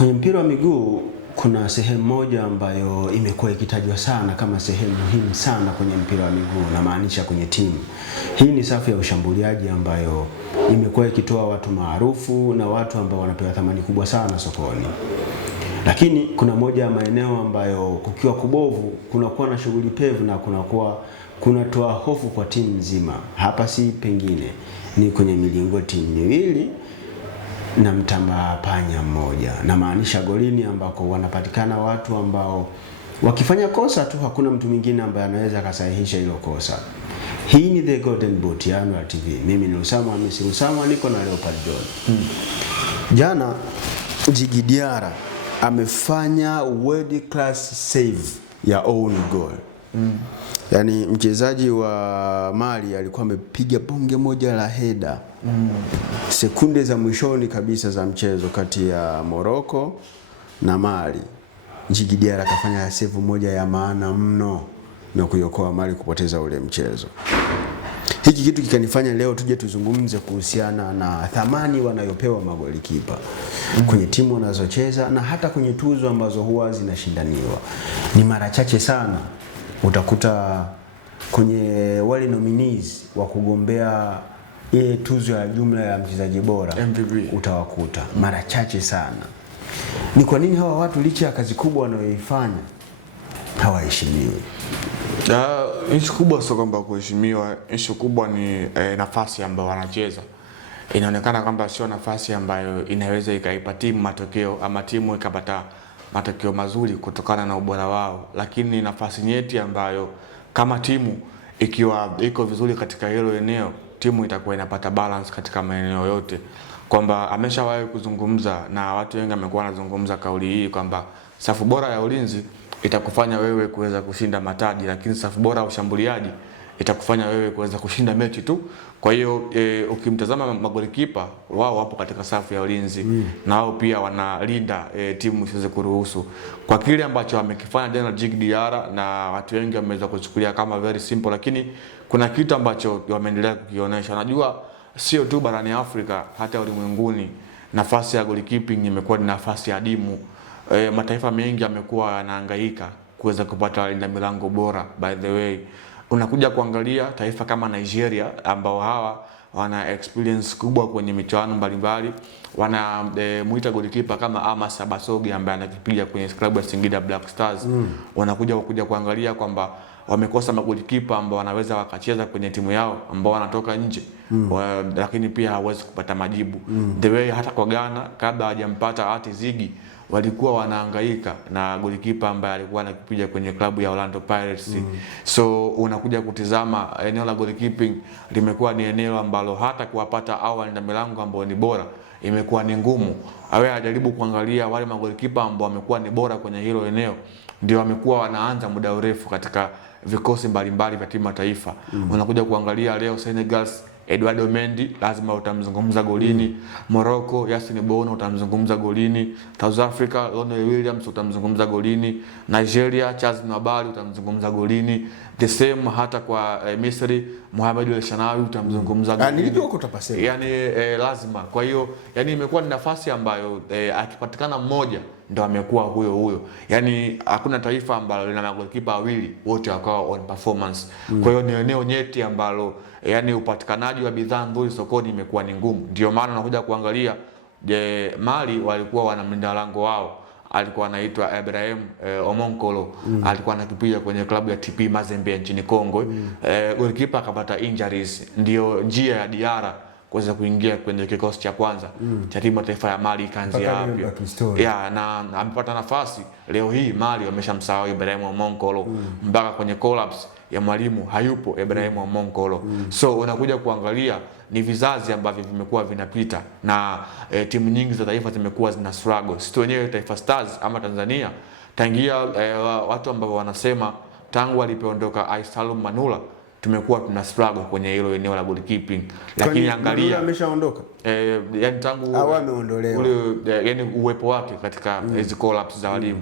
Kwenye mpira wa miguu kuna sehemu moja ambayo imekuwa ikitajwa sana kama sehemu muhimu sana kwenye mpira wa miguu, na maanisha kwenye timu. Hii ni safu ya ushambuliaji ambayo imekuwa ikitoa watu maarufu na watu ambao wanapewa thamani kubwa sana sokoni. Lakini kuna moja ya maeneo ambayo kukiwa kubovu kunakuwa na shughuli pevu na kunatoa hofu kwa timu nzima. Hapa si pengine ni kwenye milingoti miwili na mtamba panya mmoja, na maanisha golini, ambako wanapatikana watu ambao wakifanya kosa tu hakuna mtu mwingine ambaye anaweza akasahihisha hilo kosa. Hii ni The Golden Boot ya Annual TV. Mimi ni Usama Hamisi Usama, niko na Leopard John. Jana Djigui Diarra amefanya world class save ya own goal. Yaani mchezaji wa Mali alikuwa amepiga bonge moja la header. Sekunde za mwishoni kabisa za mchezo kati ya Morocco na Mali. Djigui Diarra akafanya save moja ya maana mno na kuiokoa Mali kupoteza ule mchezo. Hiki kitu kikanifanya leo tuje tuzungumze kuhusiana na thamani wanayopewa magolikipa kwenye timu wanazocheza na hata kwenye tuzo ambazo huwa zinashindaniwa. Ni mara chache sana utakuta kwenye wale nominees wa kugombea ile tuzo ya jumla ya mchezaji bora MVP, utawakuta mara chache sana. Ni kwa nini hawa watu licha ya kazi kubwa wanayoifanya hawaheshimiwi? Issue kubwa sio kwamba kuheshimiwa, issue kubwa ni nafasi ambayo wanacheza. Inaonekana kwamba sio nafasi ambayo inaweza ikaipa timu matokeo ama timu ikapata matokeo mazuri kutokana na ubora wao, lakini ni nafasi nyeti ambayo kama timu ikiwa iko vizuri katika hilo eneo, timu itakuwa inapata balance katika maeneo yote. Kwamba ameshawahi kuzungumza na watu wengi, amekuwa anazungumza kauli hii kwamba safu bora ya ulinzi itakufanya wewe kuweza kushinda mataji, lakini safu bora ya ushambuliaji itakufanya wewe kuweza kushinda mechi tu. Kwa hiyo ukimtazama magolikipa wao wapo katika safu ya ulinzi na wao pia wanalinda timu isiweze kuruhusu. Kwa kile ambacho amekifanya jana Djigui Diarra, na watu wengi wameweza kuchukulia kama very simple, lakini kuna kitu ambacho wameendelea kukionyesha. Najua sio tu barani Afrika, hata ulimwenguni nafasi ya goalkeeping imekuwa ni nafasi adimu. Mataifa mengi yamekuwa yanahangaika kuweza kupata walinda milango bora. By the way, unakuja kuangalia taifa kama Nigeria ambao hawa wana experience kubwa kwenye michuano mbalimbali, muita goalkeeper kama Amos Abasogi ambaye anakipiga kwenye klabu ya Singida Black Stars. Wanakuja kuangalia kwamba wamekosa magolikipa ambao wanaweza wakacheza kwenye timu yao ambao wanatoka nje. Lakini pia hawezi kupata majibu. The way hata kwa Ghana kabla hajampata Ati Zigi walikuwa wanahangaika na golikipa ambaye alikuwa anakipiga kwenye klabu ya Orlando Pirates. So unakuja kutizama eneo la goalkeeping limekuwa ni eneo ambalo hata kuwapata au walinda milango ambao ni bora imekuwa ni ngumu. Awe ajaribu kuangalia wale magolikipa ambao wamekuwa ni bora kwenye hilo eneo, ndio wamekuwa wanaanza muda mrefu katika vikosi mbalimbali vya timu ya taifa. Unakuja kuangalia leo Senegal, Edouard Mendy lazima utamzungumza golini. Morocco, Yassine Bounou utamzungumza golini. South Africa, Ronald Williams utamzungumza golini. Nigeria, Charles Nabali utamzungumza golini. The same hata kwa Misri, Mohamed El Shanawi utamzungumza golini. Nilijua kutapasema. Yani lazima. Kwa hiyo yani imekuwa ni nafasi ambayo akipatikana mmoja ndio amekuwa huyo. Yani hakuna taifa ambalo lina magolikipa wawili wote wakawa on performance. Kwa hiyo ni eneo nyeti ambalo yani upatikanaji wa bidhaa nzuri sokoni imekuwa ni ngumu. Ndio maana unakuja kuangalia Mali walikuwa wana mlinda lango wao alikuwa anaitwa Ibrahim Omonkolo. Alikuwa anakipiga kwenye klabu ya TP Mazembe nchini Kongo. Goalkeeper akapata injuries, ndio njia ya Diarra kuweza kuingia kwenye kikosi cha kwanza cha timu ya taifa ya Mali ikaanzia hapo. Na amepata nafasi leo hii Mali wameshamsahau Ibrahim Omonkolo mpaka kwenye collapse ya mwalimu hayupo Ibrahim Omonkolo. So unakuja kuangalia ni vizazi ambavyo vimekuwa vinapita na timu nyingi za taifa zimekuwa zina struggle. Sisi wenyewe Taifa Stars ama Tanzania tangia watu ambao wanasema tangu alipoondoka Aisalum Manula tumekuwa tuna struggle kwenye hilo eneo la goalkeeping. Lakini angalia ameshaondoka. Yani tangu ameondolewa yani uwepo wake katika hizo collapse za walimu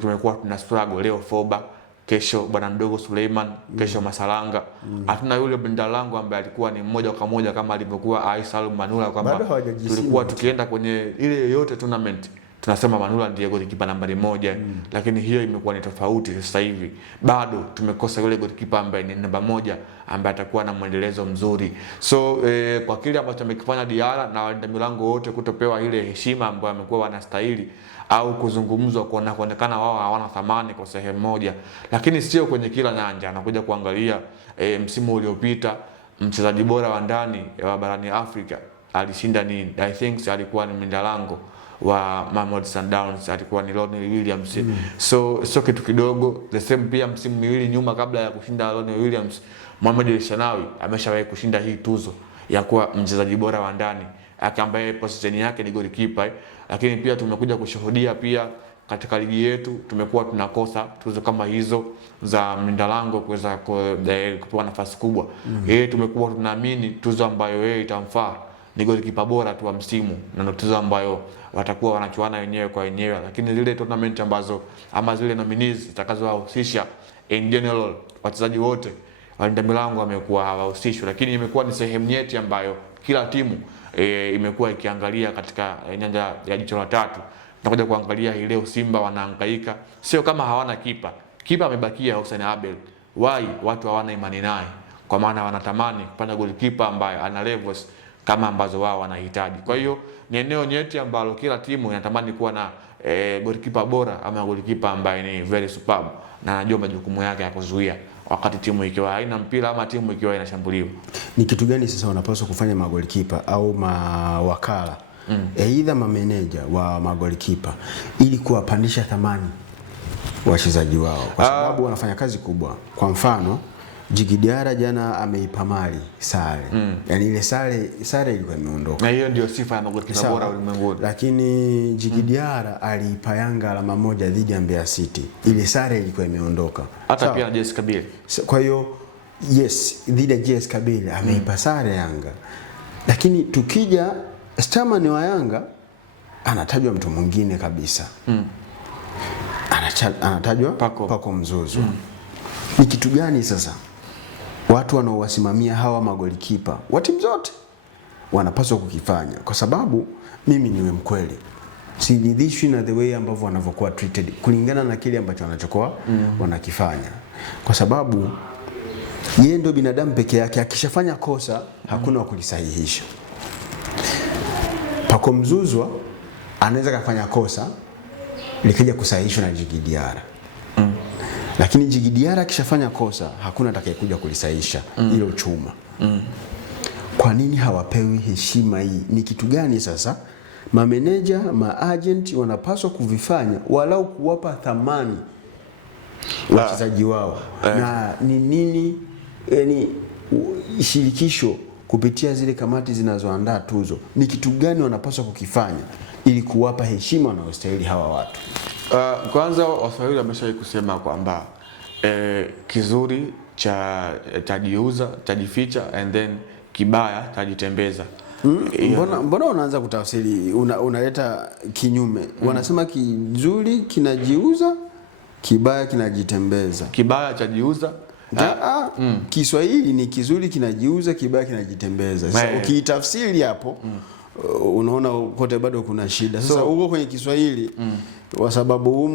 tumekuwa tuna struggle. Leo Foba, kesho bwana mdogo Suleiman, kesho Masalanga. Hatuna yule benda langu ambaye alikuwa ni mmoja kwa moja kama alivyokuwa Aisalum Manula, kwamba tulikuwa tukienda kwenye ile yote tournament tunasema Manula ndiye golikipa nambari 1, lakini hiyo imekuwa ni tofauti sasa hivi. Bado tumekosa yule golikipa ambaye ni namba 1 ambaye atakuwa na mwendelezo mzuri. So kwa kile ambacho amekifanya Diarra na walinda milango wote kutopewa ile heshima ambayo amekuwa wanastahili au kuzungumzwa kuonekana wao hawana thamani kwa sehemu moja, lakini sio kwenye kila nyanja. Anakuja kuangalia msimu uliopita mchezaji bora wa ndani wa barani Afrika alishinda nini? I think alikuwa ni mlinda lango wa Mamelodi Sundowns, alikuwa ni Ronwen Williams. So kitu kidogo. The same pia msimu miwili nyuma kabla ya kushinda Ronwen Williams, Mohamed El Shenawi ameshawahi kushinda hii tuzo ya kuwa mchezaji bora wa ndani ambaye position yake ni goalkeeper. Lakini pia tumekuja kushuhudia pia katika ligi yetu tumekuwa tunakosa tuzo kama hizo za mlinda lango kuweza kupewa nafasi kubwa. Tumekuwa tunaamini tuzo ambayo yeye itamfaa ni golikipa bora tu wa msimu, na ndio tuzo ambayo watakuwa wanachuana wenyewe kwa wenyewe. Lakini zile tournament ambazo ama zile nominees zitakazowahusisha in general wachezaji wote, walinda milango wamekuwa hawahusishwi, lakini imekuwa ni sehemu nyeti ambayo kila timu imekuwa ikiangalia katika nyanja ya jicho la tatu. Tunakuja kuangalia hii leo Simba wanahangaika, sio kama hawana kipa. Kipa amebakia Hussein Abel. Why watu hawana imani naye? Kwa maana wanatamani kupata golikipa ambaye ana levels kama ambazo wao wanahitaji. Kwa hiyo ni eneo nyeti ambalo kila timu inatamani kuwa na golikipa bora ama golikipa ambaye ni very superb na anajua majukumu yake ya kuzuia wakati timu ikiwa haina mpira ama timu ikiwa inashambuliwa. Ni kitu gani sasa wanapaswa kufanya magolikipa au mawakala aidha mameneja wa magolikipa ili kuwapandisha thamani wachezaji wao, kwa sababu wanafanya kazi kubwa? Kwa mfano Djigui Diarra jana ameipa Mali sare. Yaani ile sare ilikuwa imeondoka. Na hiyo ndio sifa ya magolikipa bora ulimwenguni. Lakini Djigui Diarra aliipa Yanga alama 1 dhidi ya Mbeya City. Ile sare ilikuwa imeondoka. Hata pia na JS Kabylie. Kwa hiyo yes, dhidi ya JS Kabylie ameipa sare Yanga. Lakini tukija Stamani wa Yanga anatajwa mtu mwingine kabisa. Anatajwa Pako Mzuzu. Ni kitu gani sasa watu wanaowasimamia hawa magolikipa wa timu zote wanapaswa kukifanya? Kwa sababu mimi niwe mkweli, siridhishwi na the way ambavyo wanavyokuwa treated kulingana na kile ambacho wanachokuwa wanakifanya, kwa sababu yeye ndio binadamu peke yake. Akishafanya kosa hakuna wa kulisahihisha. Pako Mzuzwa anaweza kufanya kosa likaja kusahihishwa na Djigui Diarra. Lakini Djigui Diarra akishafanya kosa hakuna atakayekuja kulisahisha hilo chuma. Kwa nini hawapewi heshima hii? Ni kitu gani sasa mameneja, maagent wanapaswa kuvifanya walau kuwapa thamani wachezaji wao? Na ni nini yani shirikisho kupitia zile kamati zinazoandaa tuzo, ni kitu gani wanapaswa kukifanya ili kuwapa heshima wanaostahili hawa watu? Kwanza Waswahili wameshawahi kusema kwamba kizuri chajiuza, chajificha, and then kibaya chajitembeza. Mbona unaanza kutafsiri, unaleta kinyume? Wanasema kizuri kinajiuza, kibaya kinajitembeza. Kibaya chajiuza. Kiswahili ni kizuri kinajiuza, kibaya kinajitembeza. Sasa ukiitafsiri hapo unaona kote bado kuna shida. Sasa uko kwenye Kiswahili kwa sababu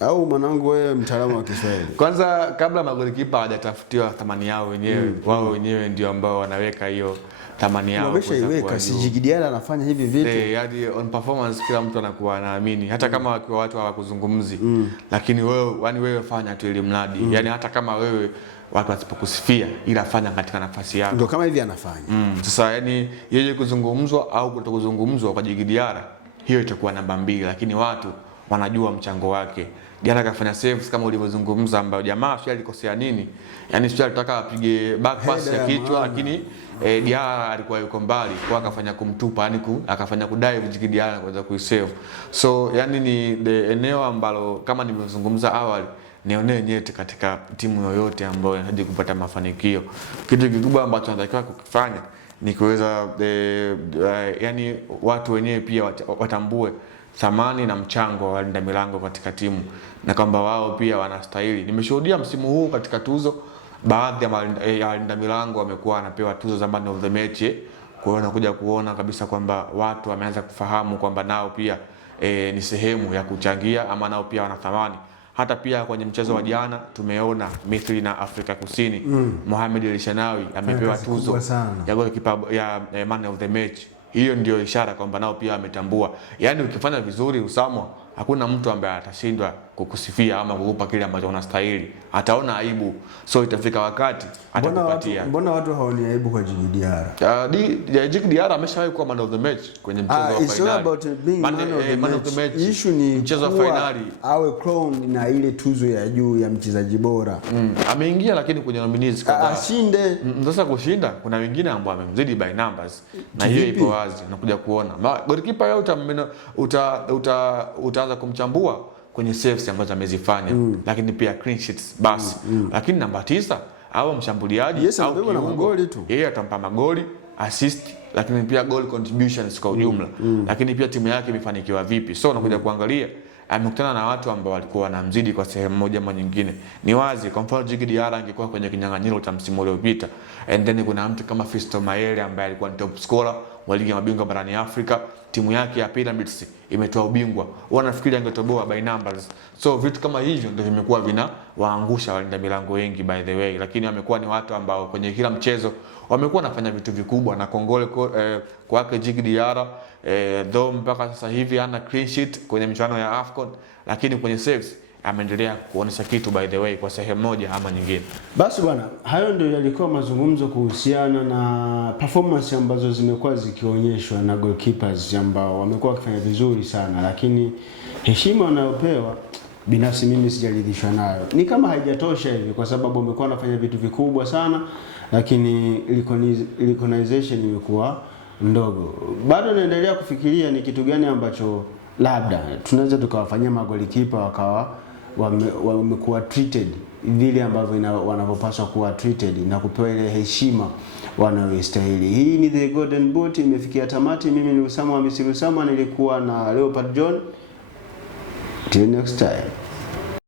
au mwanangu wewe mtaalamu wa Kiswahili. Kwanza kabla magolikipa hawajatafutiwa thamani yao wenyewe, wao wenyewe ndio ambao wanaweka hiyo thamani yao. Wameshaiweka. Si Djigui Diarra anafanya hivi vitu. Yaani on performance kila mtu anakuwa anaamini, hata kama wakiwa watu hawakuzungumzi. Lakini wewe fanya tu ili mradi. Yaani hata kama wewe watu wasipokusifia, ila fanya katika nafasi yako. Ndio kama hivi anafanya. Sasa yani yeye kuzungumzwa au kutokuzungumzwa kwa Djigui Diarra, hiyo itakuwa namba 2, lakini watu wanajua mchango wake. Diarra kafanya saves kama ulivyozungumza, ambayo jamaa sio alikosea nini. Yaani sio alitaka apige back pass ya kichwa, lakini Diarra alikuwa yuko mbali, kwa akafanya kumtupa, yani akafanya kudive Djigui Diarra kuweza kuisave. So yani ni eneo ambalo kama nilivyozungumza awali ni eneo nyeti katika timu yoyote ambayo inahitaji kupata mafanikio. Kitu kikubwa ambacho tunatakiwa kukifanya ni kuweza yani watu wenyewe pia watambue thamani na mchango wa walinda milango katika timu na kwamba wao pia wanastahili. Nimeshuhudia msimu huu katika tuzo baadhi ya walinda milango wamekuwa wanapewa tuzo za man of the match. Kwa hiyo nakuja kuona kabisa kwamba watu wameanza kufahamu kwamba nao pia ni sehemu ya kuchangia ama nao pia wana thamani. Hata pia kwenye mchezo wa jana tumeona Misri na Afrika Kusini, Mohamed El Shenawi amepewa tuzo ya goalkeeper ya man of the match. Hiyo ndio ishara kwamba nao pia ametambua. Yaani ukifanya vizuri Usamwa, hakuna mtu ambaye atashindwa kukusifia ama kukupa kile ambacho unastahili. Ataona aibu. So itafika wakati atakupatia. Mbona watu haoni aibu kwa Djigui Diarra? Djigui Diarra ameshawahi kuwa man of the match kwenye mchezo wa finali. It's all about being man of the match. Issue ni mchezo wa finali awe crown na ile tuzo ya juu ya mchezaji bora. Ameingia lakini kwenye nominees kadhaa. Ashinde. Sasa kushinda kuna wengine ambao wamemzidi by numbers. Na hiyo ipo wazi. Nakuja kuona. Goalkeeper yao utaanza kumchambua kwenye saves ambazo amezifanya, lakini pia clean sheets basi. Lakini namba 9 au mshambuliaji au magoli tu, yeye atampa magoli, assist, lakini pia goal contributions kwa ujumla. Lakini pia timu yake imefanikiwa vipi? So unakuja kuangalia amekutana na watu ambao walikuwa wanamzidi kwa sehemu moja ama nyingine. Ni wazi kwa mfano Djigui Diarra angekuwa kwenye kinyang'anyiro cha msimu uliopita, and then kuna mtu kama Fiston Mayele ambaye alikuwa ni top scorer wa ligi ya mabingwa barani Afrika, timu yake ya Pyramids imetoa ubingwa, wanafikiri angetoboa by numbers. So vitu kama hivyo ndio vimekuwa vinawaangusha walinda milango wengi by the way, lakini wamekuwa ni watu ambao kwenye kila mchezo wamekuwa wanafanya vitu vikubwa, na kongole kwake Djigui Diarra. Though mpaka sasa hivi ana clean sheet kwenye michuano ya AFCON, lakini kwenye saves ameendelea kuonesha kitu by the way kwa sehemu moja ama nyingine. Basi bwana, hayo ndio yalikuwa mazungumzo kuhusiana na performance ambazo zimekuwa zikionyeshwa na goalkeepers ambao wamekuwa wakifanya vizuri sana, lakini heshima wanayopewa binafsi mimi sijaridhishwa nayo. Ni kama haijatosha hivi, kwa sababu wamekuwa wanafanya vitu vikubwa sana, lakini recognition imekuwa ndogo. Bado naendelea kufikiria ni kitu gani ambacho labda tunaweza tukawafanyia magolikipa wakawa wamekuwa treated vile ambavyo wanavyopaswa kuwa treated na kupewa ile heshima wanayostahili. Hii ni The Golden Boot, imefikia tamati. Mimi ni Usamwa Hamisi Usamwa, nilikuwa na Leopard John. Till next time.